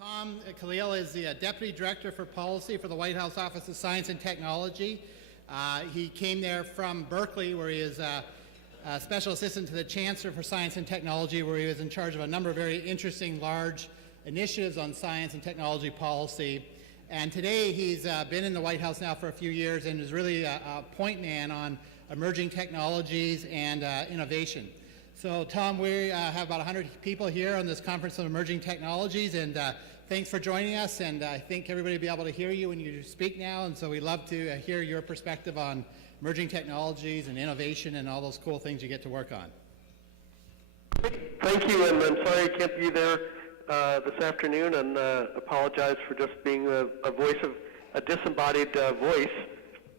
Tom Khalil is the Deputy Director for Policy for the White House Office of Science and Technology. He came there from Berkeley, where he is a Special Assistant to the Chancellor for Science and Technology, where he was in charge of a number of very interesting, large initiatives on science and technology policy. And today he's been in the White House now for a few years and is really a point man on emerging technologies and innovation. So Tom, we have about 100 people here on this Conference on Emerging Technologies, and thanks for joining us, and I think everybody will be able to hear you when you speak now, and so we'd love to hear your perspective on emerging technologies and innovation and all those cool things you get to work on. Thank you, and I'm sorry I can't be there this afternoon, and apologize for just being a voice of a disembodied voice.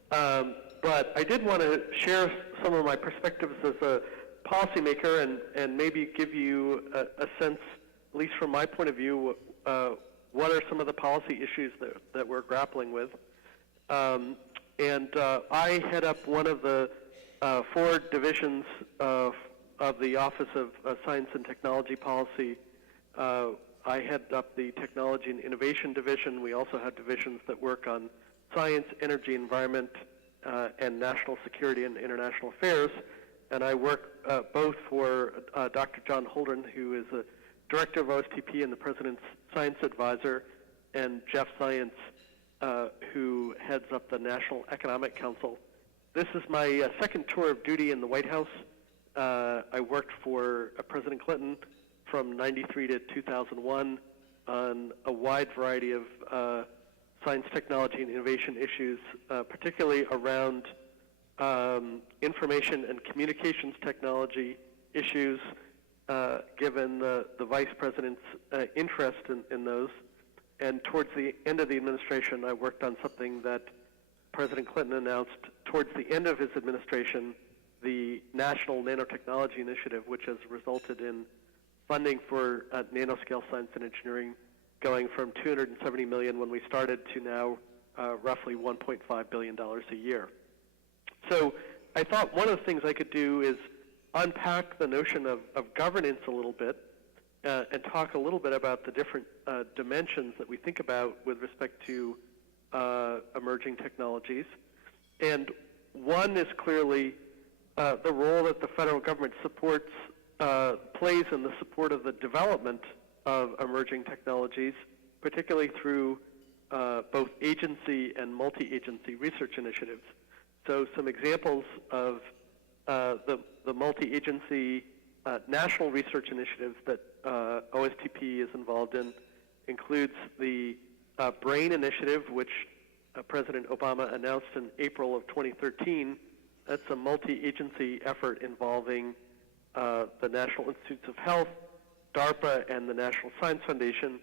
But I did want to share some of my perspectives as a policymaker and maybe give you a sense, at least from my point of view, what are some of the policy issues that we're grappling with. I head up one of the 4 divisions of the Office of Science and Technology Policy. I head up the Technology and Innovation Division. We also have divisions that work on science, energy, environment, and national security and international affairs. And I work both for Dr. John Holdren, who is the Director of OSTP and the President's Science Advisor, and Jeff Zients, who heads up the National Economic Council. This is my second tour of duty in the White House. I worked for President Clinton from '93 to 2001 on a wide variety of science, technology, and innovation issues, particularly around information and communications technology issues, given the Vice President's interest in those. And towards the end of the administration, I worked on something that President Clinton announced towards the end of his administration, the National Nanotechnology Initiative, which has resulted in funding for nanoscale science and engineering going from $270 million when we started to now roughly $1.5 billion a year. So I thought one of the things I could do is unpack the notion of governance a little bit and talk a little bit about the different dimensions that we think about with respect to emerging technologies. And one is clearly the role that the federal government plays in the support of the development of emerging technologies, particularly through both agency and multi-agency research initiatives. So some examples of the multi-agency national research initiatives that OSTP is involved in includes the BRAIN initiative, which President Obama announced in April of 2013. That's a multi-agency effort involving the National Institutes of Health, DARPA, and the National Science Foundation,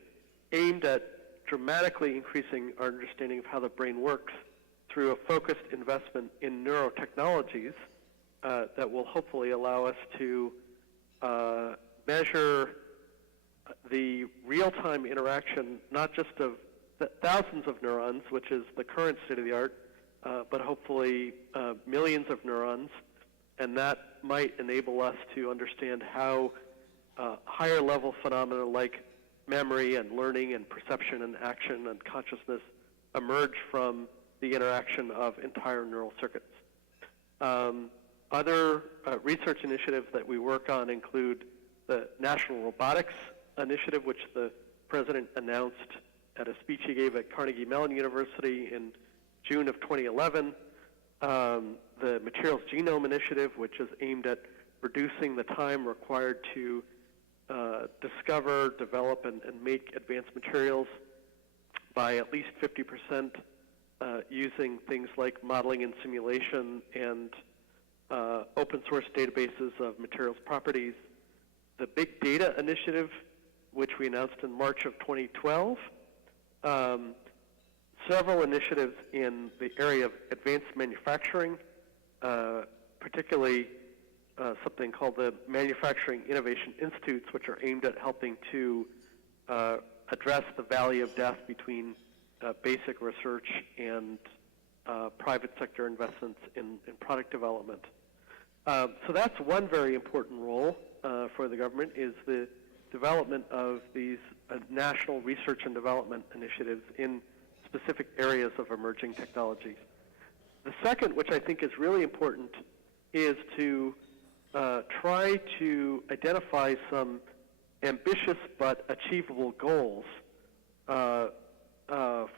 aimed at dramatically increasing our understanding of how the brain works through a focused investment in neurotechnologies that will hopefully allow us to measure the real-time interaction, not just of thousands of neurons, which is the current state of the art, but hopefully millions of neurons, and that might enable us to understand how higher-level phenomena like memory and learning and perception and action and consciousness emerge from the interaction of entire neural circuits. Other research initiatives that we work on include the National Robotics Initiative, which the President announced at a speech he gave at Carnegie Mellon University in June of 2011. The Materials Genome Initiative, which is aimed at reducing the time required to discover, develop, and make advanced materials by at least 50%, using things like modeling and simulation and open source databases of materials properties. The Big Data Initiative, which we announced in March of 2012. Several initiatives in the area of advanced manufacturing, particularly something called the Manufacturing Innovation Institutes, which are aimed at helping to address the valley of death between basic research and private sector investments in product development. So that's one very important role for the government, is the development of these national research and development initiatives in specific areas of emerging technologies. The second, which I think is really important, is to try to identify some ambitious but achievable goals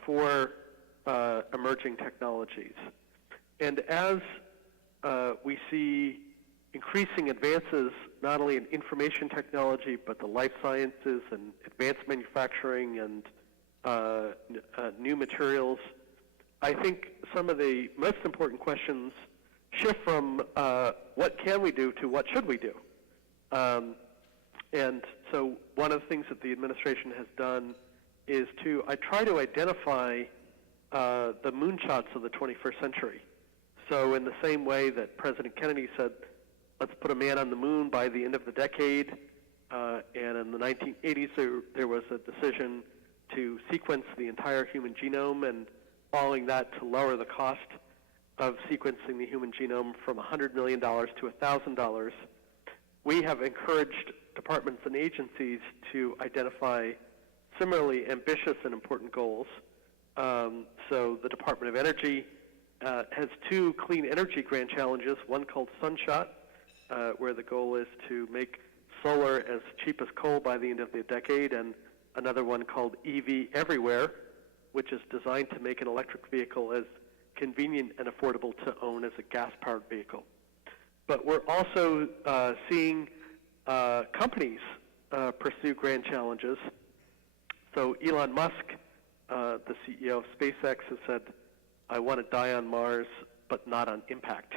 for emerging technologies. And as we see increasing advances not only in information technology but the life sciences and advanced manufacturing and new materials, I think some of the most important questions shift from what can we do to what should we do. And so one of the things that the administration has done is to try to identify the moonshots of the 21st century. So in the same way that President Kennedy said, let's put a man on the moon by the end of the decade, and in the 1980s there was a decision to sequence the entire human genome, and following that to lower the cost of sequencing the human genome from $100 million to $1,000, we have encouraged departments and agencies to identify similarly ambitious and important goals. So the Department of Energy has two clean energy grand challenges, one called Sunshot, where the goal is to make solar as cheap as coal by the end of the decade, and another one called EV Everywhere, which is designed to make an electric vehicle as convenient and affordable to own as a gas-powered vehicle. But we're also seeing companies pursue grand challenges. So Elon Musk, the CEO of SpaceX, has said, I want to die on Mars, but not on impact.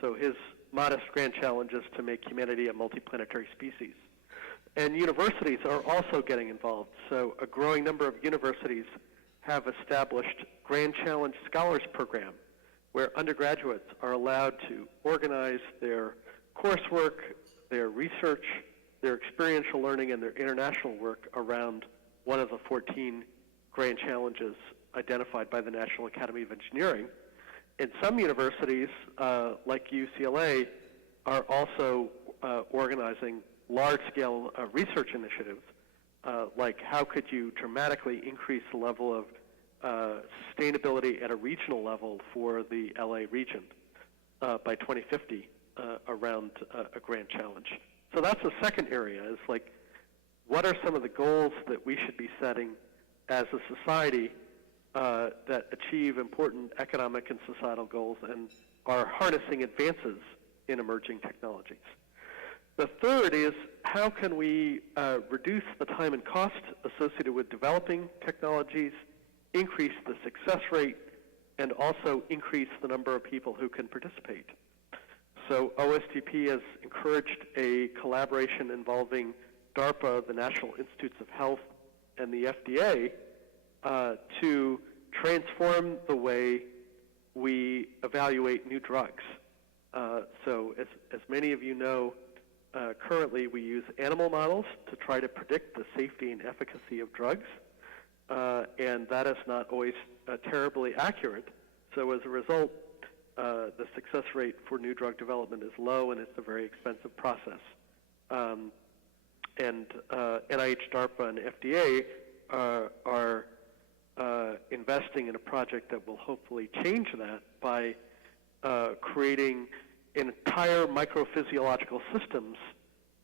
So his modest grand challenge is to make humanity a multiplanetary species. And universities are also getting involved. So a growing number of universities have established Grand Challenge Scholars Program, where undergraduates are allowed to organize their coursework, their research, their experiential learning, and their international work around one of the 14 grand challenges identified by the National Academy of Engineering. And some universities, like UCLA, are also organizing large-scale research initiatives, like how could you dramatically increase the level of sustainability at a regional level for the LA region by 2050 around a grand challenge. So that's the second area, is like, what are some of the goals that we should be setting as a society that achieve important economic and societal goals and are harnessing advances in emerging technologies? The third is, how can we reduce the time and cost associated with developing technologies, increase the success rate, and also increase the number of people who can participate? So OSTP has encouraged a collaboration involving DARPA, the National Institutes of Health, and the FDA to transform the way we evaluate new drugs. So as many of you know, currently we use animal models to try to predict the safety and efficacy of drugs, and that is not always terribly accurate. So as a result, the success rate for new drug development is low, and it's a very expensive process. And NIH, DARPA, and FDA are investing in a project that will hopefully change that by creating entire microphysiological systems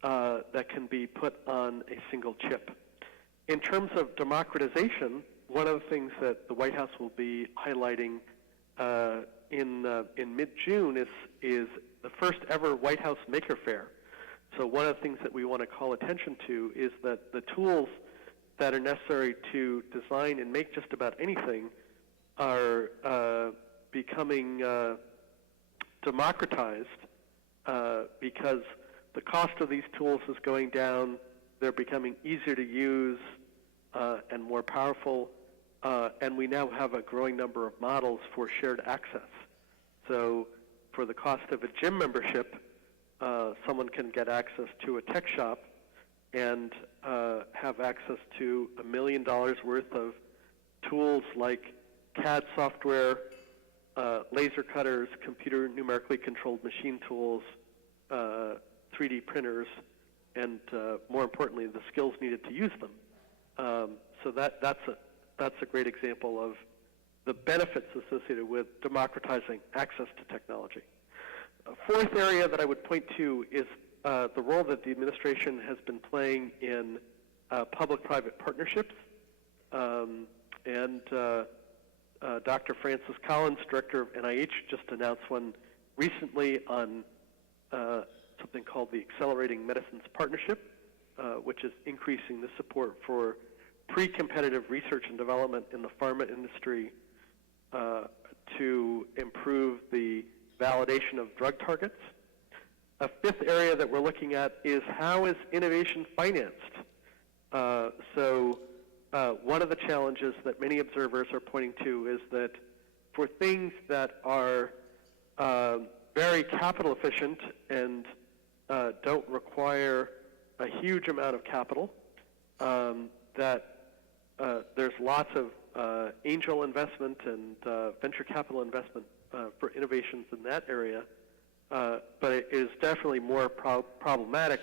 that can be put on a single chip. In terms of democratization, one of the things that the White House will be highlighting in mid-June is the first ever White House Maker Faire. So one of the things that we want to call attention to is that the tools that are necessary to design and make just about anything are becoming democratized because the cost of these tools is going down, they're becoming easier to use and more powerful, and we now have a growing number of models for shared access. So for the cost of a gym membership, someone can get access to a tech shop and have access to $1 million worth of tools like CAD software, laser cutters, computer numerically controlled machine tools, 3D printers, and more importantly, the skills needed to use them. So that's a great example of the benefits associated with democratizing access to technology. A fourth area that I would point to is the role that the administration has been playing in public-private partnerships. Dr. Francis Collins, director of NIH, just announced one recently on something called the Accelerating Medicines Partnership, which is increasing the support for pre-competitive research and development in the pharma industry to improve the validation of drug targets. A fifth area that we're looking at is how is innovation financed? One of the challenges that many observers are pointing to is that for things that are very capital efficient and don't require a huge amount of capital, that there's lots of angel investment and venture capital investment for innovations in that area, but it is definitely more problematic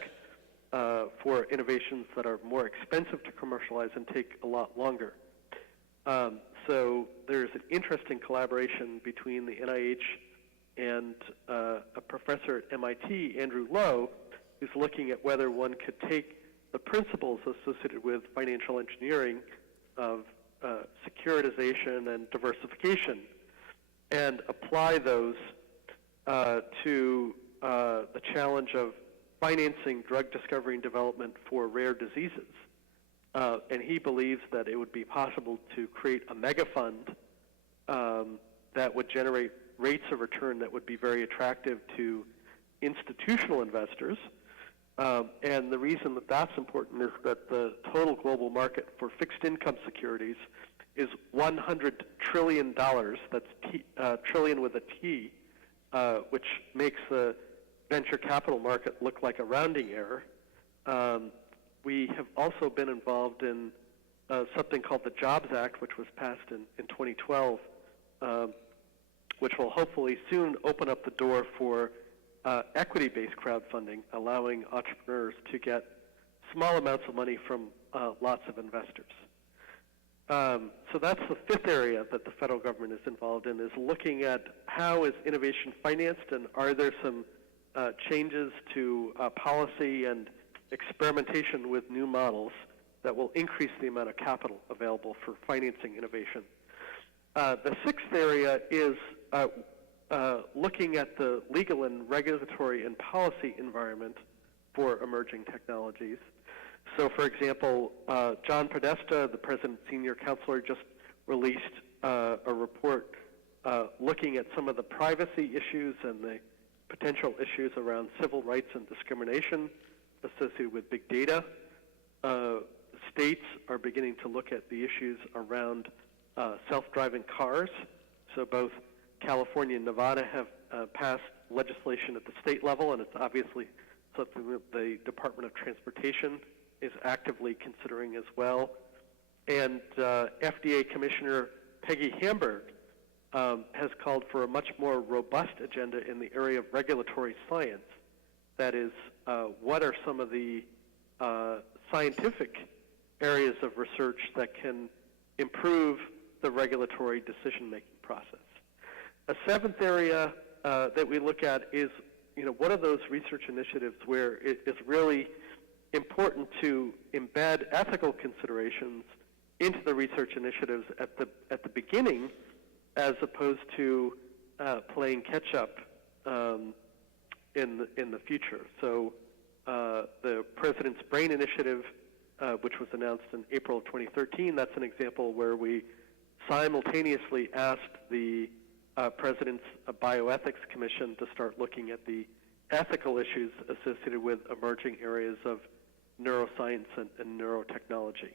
for innovations that are more expensive to commercialize and take a lot longer. So there's an interesting collaboration between the NIH and a professor at MIT, Andrew Lowe, who's looking at whether one could take the principles associated with financial engineering of securitization and diversification and apply those to the challenge of financing drug discovery and development for rare diseases. And he believes that it would be possible to create a mega fund that would generate rates of return that would be very attractive to institutional investors. And the reason that that's important is that the total global market for fixed income securities is $100 trillion. That's trillion with a T, which makes the venture capital market look like a rounding error. We have also been involved in something called the Jobs Act, which was passed in 2012, which will hopefully soon open up the door for equity-based crowdfunding, allowing entrepreneurs to get small amounts of money from lots of investors. So that's the fifth area that the federal government is involved in, is looking at how is innovation financed, and are there some changes to policy and experimentation with new models that will increase the amount of capital available for financing innovation. The sixth area is looking at the legal and regulatory and policy environment for emerging technologies. So, for example, John Podesta, the President's senior counselor, just released a report looking at some of the privacy issues and the potential issues around civil rights and discrimination associated with big data. States are beginning to look at the issues around self-driving cars. So both California and Nevada have passed legislation at the state level, and it's obviously something that the Department of Transportation is actively considering as well. And FDA Commissioner Peggy Hamburg has called for a much more robust agenda in the area of regulatory science. That is, what are some of the scientific areas of research that can improve the regulatory decision-making process. A seventh area that we look at is, what are those research initiatives where it is really important to embed ethical considerations into the research initiatives at the beginning, as opposed to playing catch-up in the future. So the President's Brain Initiative, which was announced in April of 2013, that's an example where we simultaneously asked the President's Bioethics Commission to start looking at the ethical issues associated with emerging areas of neuroscience and neurotechnology.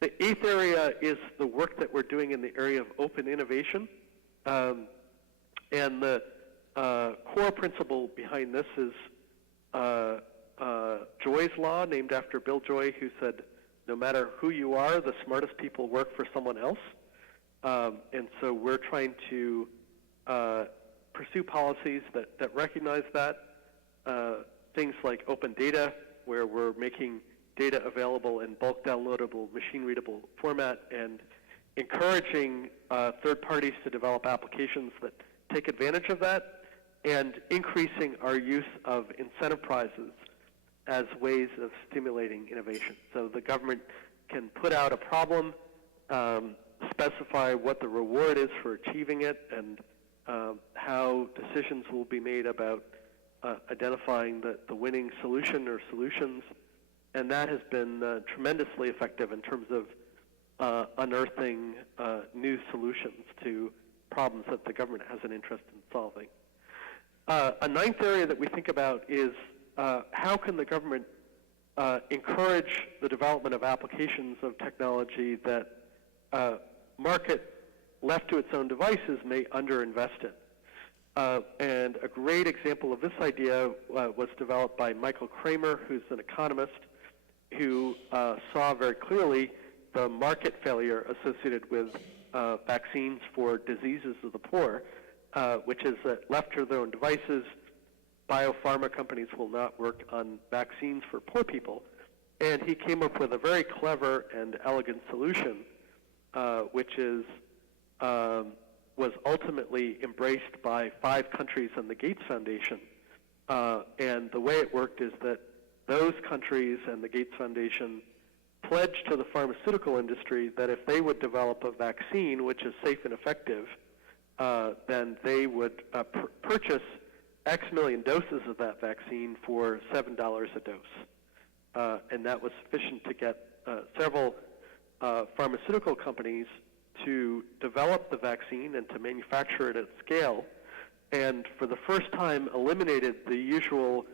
The eighth area is the work that we're doing in the area of open innovation. And the core principle behind this is Joy's Law, named after Bill Joy, who said, no matter who you are, the smartest people work for someone else. And so we're trying to pursue policies that recognize that. Things like open data, where we're making data available in bulk downloadable, machine-readable format and encouraging third parties to develop applications that take advantage of that, and increasing our use of incentive prizes as ways of stimulating innovation. So the government can put out a problem, specify what the reward is for achieving it, and how decisions will be made about identifying the winning solution or solutions. And that has been tremendously effective in terms of unearthing new solutions to problems that the government has an interest in solving. A ninth area that we think about is how can the government encourage the development of applications of technology that market left to its own devices may underinvest in. And a great example of this idea was developed by Michael Kramer, who's an economist who saw very clearly the market failure associated with vaccines for diseases of the poor, which is that left to their own devices, biopharma companies will not work on vaccines for poor people. And he came up with a very clever and elegant solution, which was ultimately embraced by 5 countries and the Gates Foundation. And the way it worked is that those countries and the Gates Foundation pledged to the pharmaceutical industry that if they would develop a vaccine which is safe and effective, then they would purchase X million doses of that vaccine for $7 a dose. And that was sufficient to get several pharmaceutical companies to develop the vaccine and to manufacture it at scale, and for the first time eliminated the usual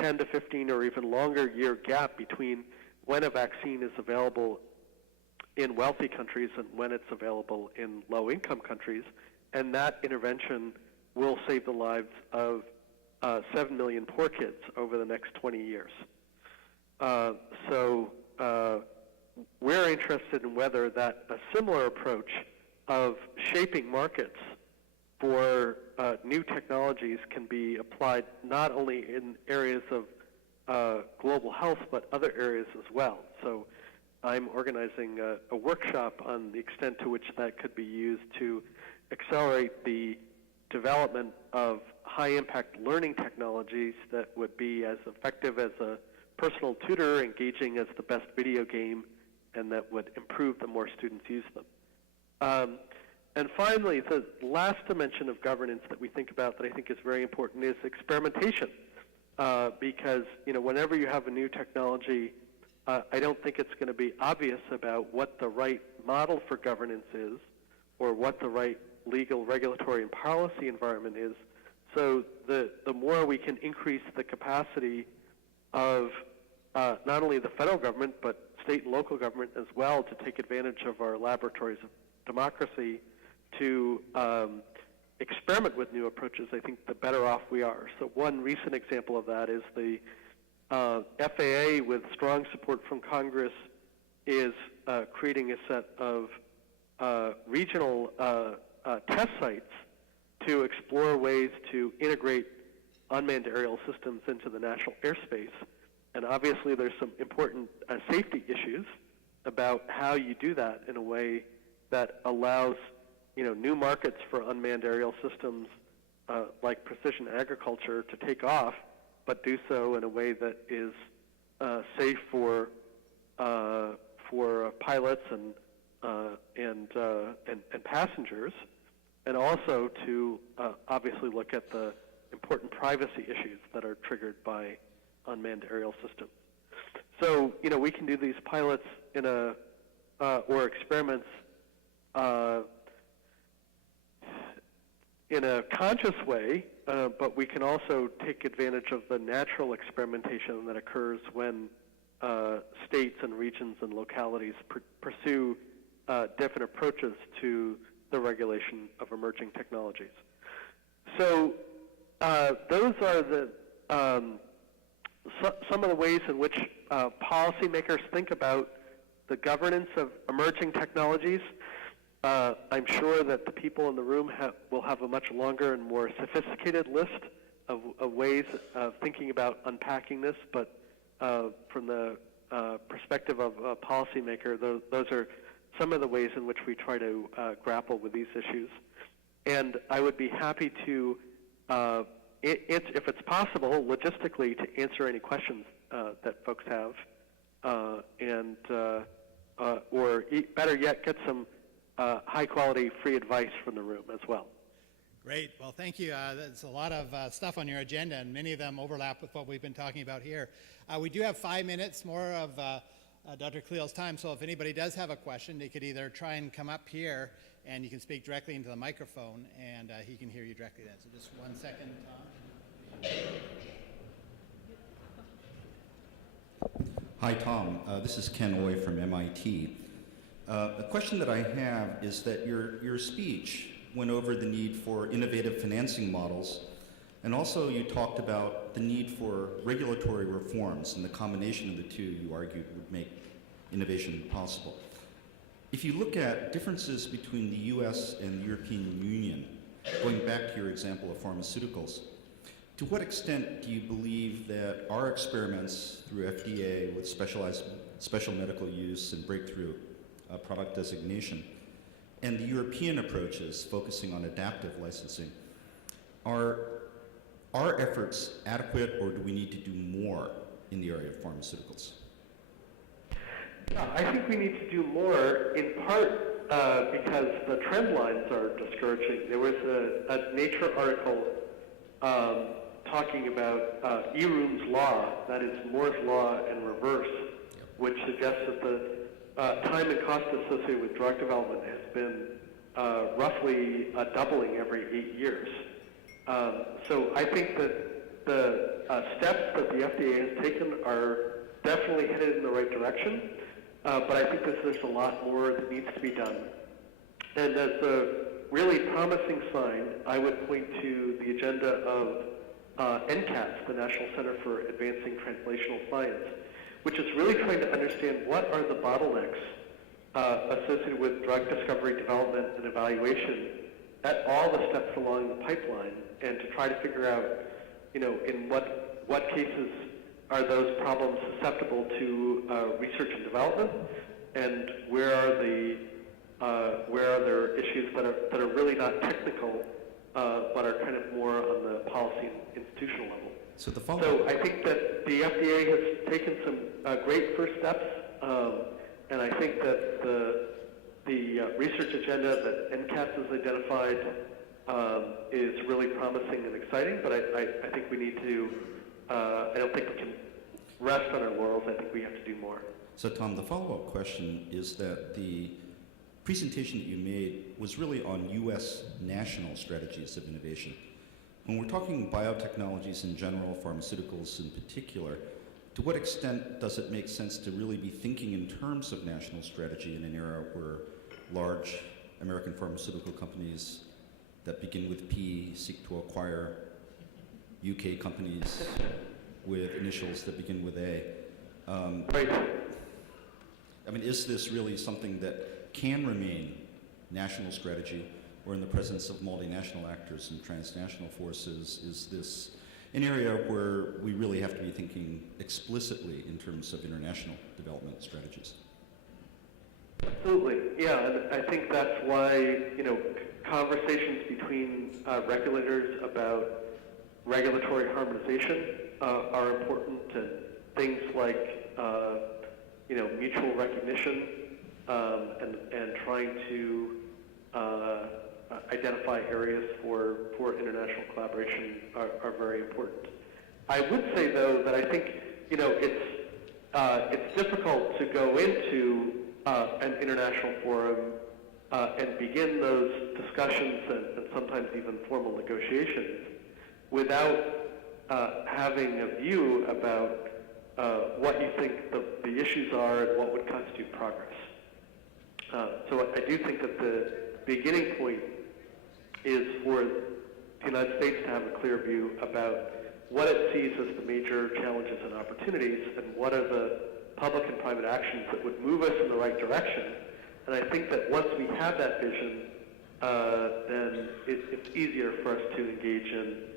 10 to 15 or even longer year gap between when a vaccine is available in wealthy countries and when it's available in low-income countries. And that intervention will save the lives of 7 million poor kids over the next 20 years. We're interested in whether that a similar approach of shaping markets for new technologies can be applied not only in areas of global health, but other areas as well. So I'm organizing a workshop on the extent to which that could be used to accelerate the development of high-impact learning technologies that would be as effective as a personal tutor, engaging as the best video game, and that would improve the more students use them. And finally, the last dimension of governance that we think about that I think is very important is experimentation. Because whenever you have a new technology, I don't think it's going to be obvious about what the right model for governance is or what the right legal, regulatory, and policy environment is. So the more we can increase the capacity of not only the federal government, but state and local government as well to take advantage of our laboratories of democracy to experiment with new approaches, I think the better off we are. So one recent example of that is the FAA, with strong support from Congress, is creating a set of regional test sites to explore ways to integrate unmanned aerial systems into the national airspace. And obviously there's some important safety issues about how you do that in a way that allows new markets for unmanned aerial systems like precision agriculture to take off, but do so in a way that is safe for pilots and passengers, and also to obviously look at the important privacy issues that are triggered by unmanned aerial systems. So we can do these pilots in or experiments in a conscious way, but we can also take advantage of the natural experimentation that occurs when states and regions and localities pursue different approaches to the regulation of emerging technologies. So those are the some of the ways in which policymakers think about the governance of emerging technologies. I'm sure that the people in the room will have a much longer and more sophisticated list of ways of thinking about unpacking this, but from the perspective of a policymaker, those are some of the ways in which we try to grapple with these issues. And I would be happy to, if it's possible, logistically, to answer any questions that folks have, or better yet, get some high-quality free advice from the room as well. Great. Well, thank you. There's a lot of stuff on your agenda, and many of them overlap with what we've been talking about here. We do have 5 minutes more of Dr. Cleel's time, so if anybody does have a question, they could either try and come up here, and you can speak directly into the microphone, and he can hear you directly then. So just 1 second, Tom. Hi, Tom. This is Ken Oy from MIT. A question that I have is that your speech went over the need for innovative financing models, and also you talked about the need for regulatory reforms, and the combination of the two, you argued, would make innovation possible. If you look at differences between the US and the European Union, going back to your example of pharmaceuticals, to what extent do you believe that our experiments through FDA with special medical use and breakthrough product designation, and the European approaches focusing on adaptive licensing, are our efforts adequate, or do we need to do more in the area of pharmaceuticals? Yeah, I think we need to do more, in part because the trend lines are discouraging. There was a Nature article talking about Eroom's law, that is Moore's law in reverse, which suggests that the time and cost associated with drug development has been roughly doubling every 8 years. So I think that the steps that the FDA has taken are definitely headed in the right direction, but I think there's a lot more that needs to be done. And as a really promising sign, I would point to the agenda of NCATS, the National Center for Advancing Translational Science, which is really trying to understand what are the bottlenecks associated with drug discovery, development, and evaluation at all the steps along the pipeline, and to try to figure out, in what cases are those problems susceptible to research and development, and where are there issues that are really not technical, but are kind of more on the policy and institutional level. So I think that the FDA has taken some great first steps, and I think that the research agenda that NCATS has identified is really promising and exciting, but I think we need to, I don't think we can rest on our laurels. I think we have to do more. So Tom, the follow-up question is that the presentation that you made was really on US national strategies of innovation. When we're talking biotechnologies in general, pharmaceuticals in particular, to what extent does it make sense to really be thinking in terms of national strategy in an era where large American pharmaceutical companies that begin with P seek to acquire UK companies with initials that begin with A? Right. I mean, is this really something that can remain national strategy, or in the presence of multinational actors and transnational forces, is this an area where we really have to be thinking explicitly in terms of international development strategies? Absolutely, yeah, and I think that's why, conversations between regulators about regulatory harmonization are important, and things like, mutual recognition and trying to identify areas for international collaboration are very important. I would say, though, that I think it's difficult to go into an international forum and begin those discussions and sometimes even formal negotiations without having a view about what you think the issues are and what would constitute progress. So I do think that the beginning point is for the United States to have a clear view about what it sees as the major challenges and opportunities, and what are the public and private actions that would move us in the right direction. And I think that once we have that vision, then it's easier for us to engage in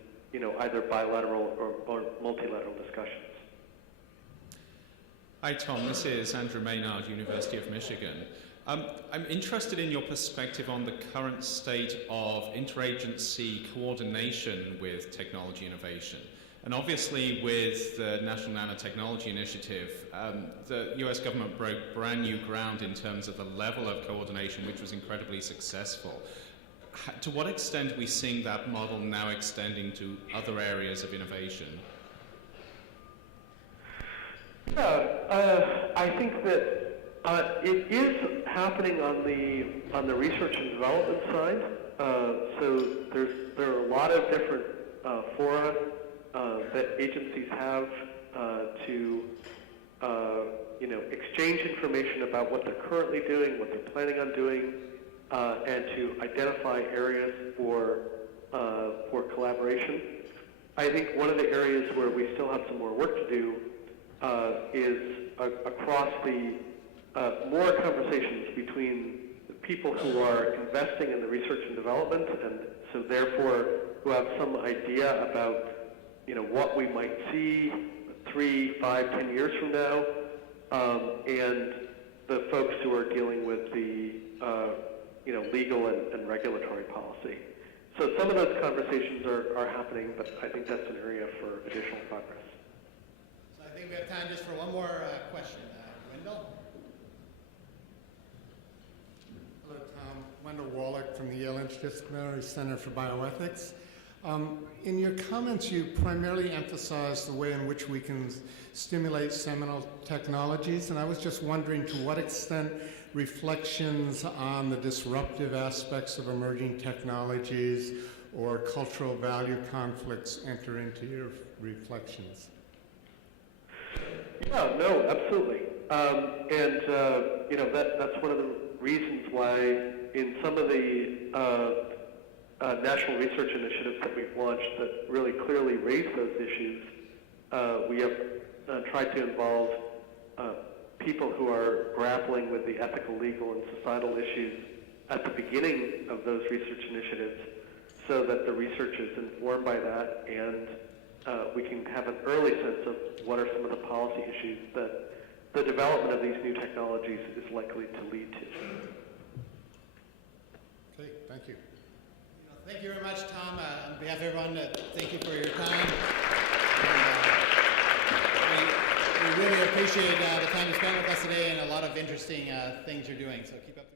either bilateral or multilateral discussions. Hi, Tom. This is Andrew Maynard, University of Michigan. I'm interested in your perspective on the current state of interagency coordination with technology innovation. And obviously, with the National Nanotechnology Initiative, the US government broke brand new ground in terms of the level of coordination, which was incredibly successful. To what extent are we seeing that model now extending to other areas of innovation? Yeah, I think that it is happening on the research and development side. So there are a lot of different fora that agencies have to exchange information about what they're currently doing, what they're planning on doing, and to identify areas for collaboration. I think one of the areas where we still have some more work to do is across the more conversations between the people who are investing in the research and development, and so therefore who have some idea about what we might see 3, 5, 10 years from now, and the folks who are dealing with the legal and regulatory policy. So some of those conversations are happening, but I think that's an area for additional progress. So I think we have time just for one more question. Wendell? Hello, Tom. Wendell Wallach from the Yale Interdisciplinary Center for Bioethics. In your comments, you primarily emphasized the way in which we can stimulate seminal technologies, and I was just wondering to what extent reflections on the disruptive aspects of emerging technologies or cultural value conflicts enter into your reflections. Yeah, no, absolutely. That's one of the reasons why in some of the national research initiatives that we've launched that really clearly raise those issues, we have tried to involve people who are grappling with the ethical, legal, and societal issues at the beginning of those research initiatives so that the research is informed by that, and we can have an early sense of what are some of the policy issues that the development of these new technologies is likely to lead to. Okay, thank you. Thank you very much, Tom. On behalf of everyone, thank you for your time. We really appreciate the time you spent with us today and a lot of interesting things you're doing. So keep up the good work.